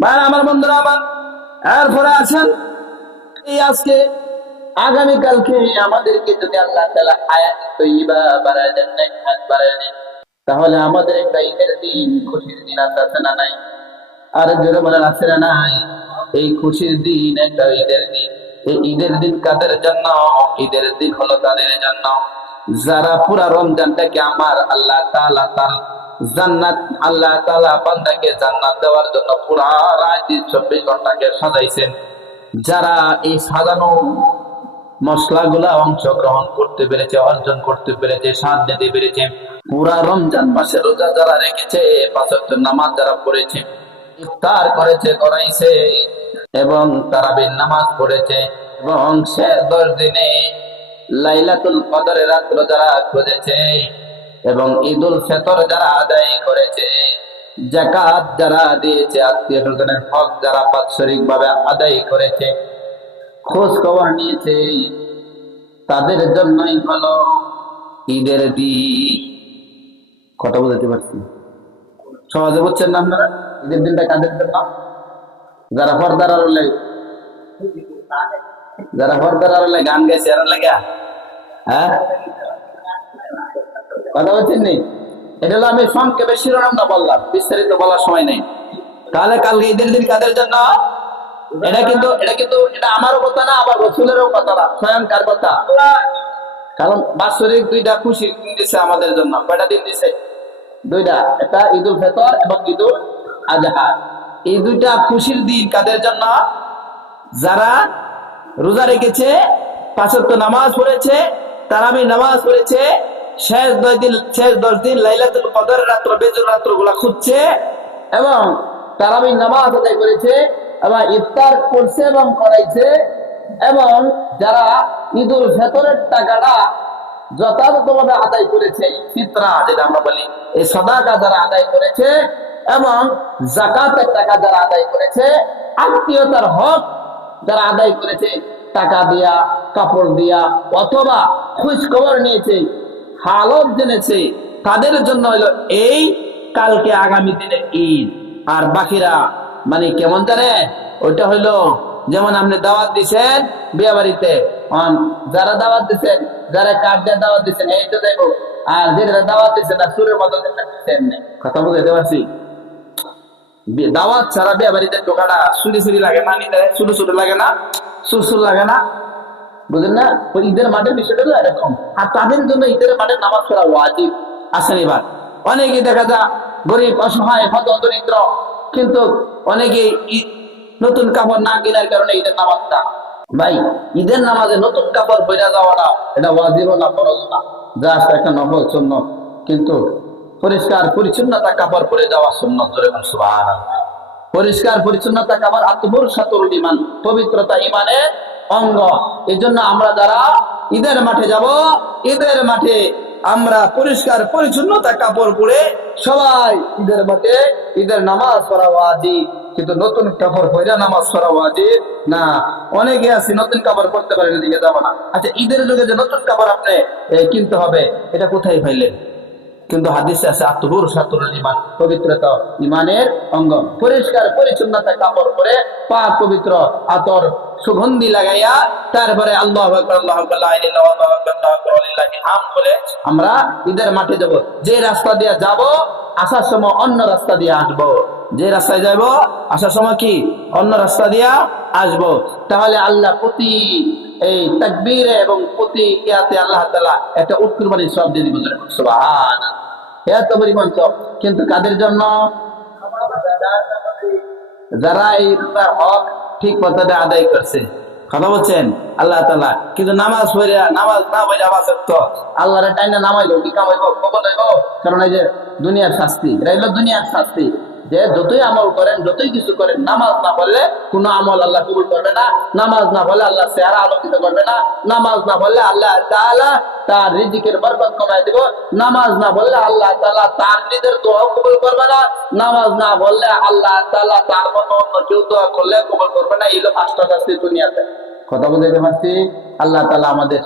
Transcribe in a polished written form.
ভাই আমার বন্ধুরা আমার এরপরে আছেন এই আজকে আগামীকালকে আমাদেরকে যদি আল্লাহ তাআলা হায়াত তৈয়বা বাড়ায় দেন, নেকহাত বাড়ায় দেন, তাহলে আমাদের একটা ঈদের দিন, খুশির দিন আছে না নাই? আর জোরে বলেন আছে না নাই? এই খুশির দিন একটা ঈদের দিন। এই ঈদের দিন কাদের জন্য? ঈদের দিন হলো তাদের জন্য যারা পুরা রমজানটাকে আমার আল্লাহ তাআলা তার জান্নাত, আল্লাহ তাআলা বান্দাকে জান্নাত দেওয়ার জন্য পুরা রাত 24 ঘন্টাকে সাজাইছেন। যারা এই সাজানো মশলাগুলা অংশগ্রহণ করতে পেরেছে, অর্জন করতে পেরেছে, স্বাদ নিতে পেরেছে, পুরা রমজান মাসে রোজা যারা রেখেছে, পাঁচ ওয়াক্ত নামাজ যারা পড়েছে, ইফতার করেছে, করাইছে এবং তারাবির নামাজ পড়েছে এবং শেষ 10 দিনে লাইলাতুল কদরের রাত্র যারা খুঁজেছে এবং ঈদুল ফিতর যারা আদায় করেছে, যাকাত যারা দিয়েছে, আত্মীয় স্বজনের হক যারা বাৎসরিক ভাবে আদায় করেছে, খোঁজ খবর নিয়েছে, তাদের জন্যই হলো ঈদের দিন। কথা বুঝতে পারছি? সহজে বুঝছেন না আপনারা? ঈদের দিনটা কাদের জন্য? যারা পর্দার আড়ালে, যারা পর্দার আড়ালে গান গাইছে এর লাগা, হ্যাঁ কথা বলছেন নি? এটা হলো আমি সংক্ষেপে শিরোনামটা বললাম, বিস্তারিত বলার সময় নেই। তাহলে কালকে ঈদের দিন কাদের জন্য? এটা আমারও কথা না, আবার রসুলেরও কথা না, স্বয়ং কার কথা? কারণ বাৎসরিক দুইটা খুশি দিন দিছে আমাদের জন্য। কয়টা দিন দিছে? দুইটা, একটা ঈদুল ফিতর এবং ঈদুল আজহা। এই দুইটা খুশির দিন কাদের জন্য? যারা রোজা রেখেছে, পাঁচ ওয়াক্ত নামাজ পড়েছে, তারাবির নামাজ পড়েছে, শেষ 10 দিন লাইলাতুল কদরের রাত্র, বেজর রাত্র গুলা খুঁজছে এবং তারাবির নামাজ আদায় করেছে এবং ইফতার করছে এবং করাইছে, এবং যারা ঈদুল ফিতরের টাকাটা যথাযথভাবে আদায় করেছে, ফিতরা যেটা আমরা বলি, এই সাদাকা যারা আদায় করেছে এবং যাকাতের টাকা যারা আদায় করেছে, আত্মীয়তার হক যারা আদায় করেছে, টাকা দিয়া, কাপড় দিয়া অথবা খোঁজ খবর নিয়েছে, হালত জেনেছে, তাদের জন্য হইলো এই কালকে আগামী দিনে ঈদ। আর বাকিরা মানে কেমন জানে? ওইটা হইলো যেমন আপনি দাওয়াত দিচ্ছেন বিয়ে বাড়িতে, যারা দাওয়াত দিচ্ছেন, যারা কার্যে দাওয়াত দিচ্ছেন এই তো দেখো, আর যেটা দাওয়াত দিচ্ছেন না সুরের মতো দিচ্ছেন। কথা বুঝতে পারছি? দাওয়াত ছাড়া বিয়ে বাড়িতে ঢোকাটা সুরি লাগে না? নিতে সুর লাগে না? সুর লাগে না? বুঝলেন না? ওই ঈদের মাঠের বিষয়টা হলো এরকম। আর তাদের জন্য ঈদের মাঠে নামাজ পড়া ওয়াজিব। আসেন এবার অনেকে দেখা যায় গরিব, অসহায়, হত দরিদ্র, কিন্তু অনেকে নতুন কাপড় না কেনার কারণে ঈদের নামাজটা, ভাই ঈদের নামাজে নতুন কাপড় পরে যাওয়াটা এটা ওয়াজিব না, ফরজ না, জাস্ট একটা নফল সুন্নাত। কিন্তু পরিষ্কার পরিচ্ছন্নতা কাপড় পরে যাওয়া সুন্নাত। জোরে বলুন সুবহানাল্লাহ। পরিষ্কার পরিচ্ছন্নতা কাপড় আত্মবরসাতুল ঈমান, পবিত্রতা ঈমানের অঙ্গ। এই জন্য আমরা যারা ঈদের মাঠে যাব, ঈদের মাঠে আমরা পরিষ্কার পরিচ্ছন্নতা কাপড় পরে সবাই ঈদের মাঠে ঈদের নামাজ পড়া ওয়াজিব। কিন্তু নতুন কাপড় পরে নামাজ পড়া ওয়াজিব না। অনেকে আছে নতুন কাপড় পরতে পারে, এদিকে যাবো না। আচ্ছা, ঈদের যুগে যে নতুন কাপড় আপনি কিনতে হবে, এটা কোথায় পাইলেন? কিন্তু হাদিসে আছে আত্মবরসাতুল ঈমান, পবিত্রতা ঈমানের অঙ্গ। পরিষ্কার পরিচ্ছন্নতা কাপড় পরে, পাক পবিত্র আতর সুগন্ধি লাগাইয়া, তারপরে আল্লাহু আকবার, আল্লাহু আকবার, লা ইলাহা ইল্লাল্লাহ, আল্লাহু আকবার, আল্লাহু আকবার, লিল্লাহিল হামদ বলে আমরা ঈদের মাঠে যাব। যে রাস্তা দিয়ে যাব, আসার সময় অন্য রাস্তা দিয়ে আসবো। যে রাস্তায় যাব, আসার সময় কি অন্য রাস্তা দিয়ে আসবো। তাহলে আল্লাহ প্রতি এই তাকবীরে এবং প্রতি ইয়াতে আল্লাহ তাআলা একটা উট কুরবানির সওয়াব দিয়ে দিবেন। সুবহানাল্লাহ। এত পরিমাণ সওয়াব। কিন্তু কাদের জন্য? যারা এই হক ঠিক পথে আদায় করছে। কথা বলছেন? আল্লাহ তাআলা কিন্তু নামাজ না পড়ে আবার তো আল্লাহর টাইনে নামাইলো কি কামাইবো? কবর হইব। কারণ এই যে দুনিয়ার শাস্তি, এটা হলো দুনিয়ার শাস্তি। যে যতই আমল করেন, যতই কিছু করেন, নামাজ না পড়লে কোনো আমল আল্লাহ কবুল করবে না। নামাজ না পড়লে আল্লাহ চেহারা আলোকিত করবে না। নামাজ না পড়লে আল্লাহ তাআলা তার রিজিকের বরকত কমায় দিব। নামাজ না পড়লে আল্লাহ তাআলা তার নিজের দোয়া কবুল করবে না। নামাজ না পড়লে আল্লাহ তাআলা তার মতো অন্য কেউ দোয়া করলে কবুল করবে না। এই হলো 5টা শাস্তি দুনিয়াতে। কথা বলতে পারছি? আল্লাহ তাআলা আমাদের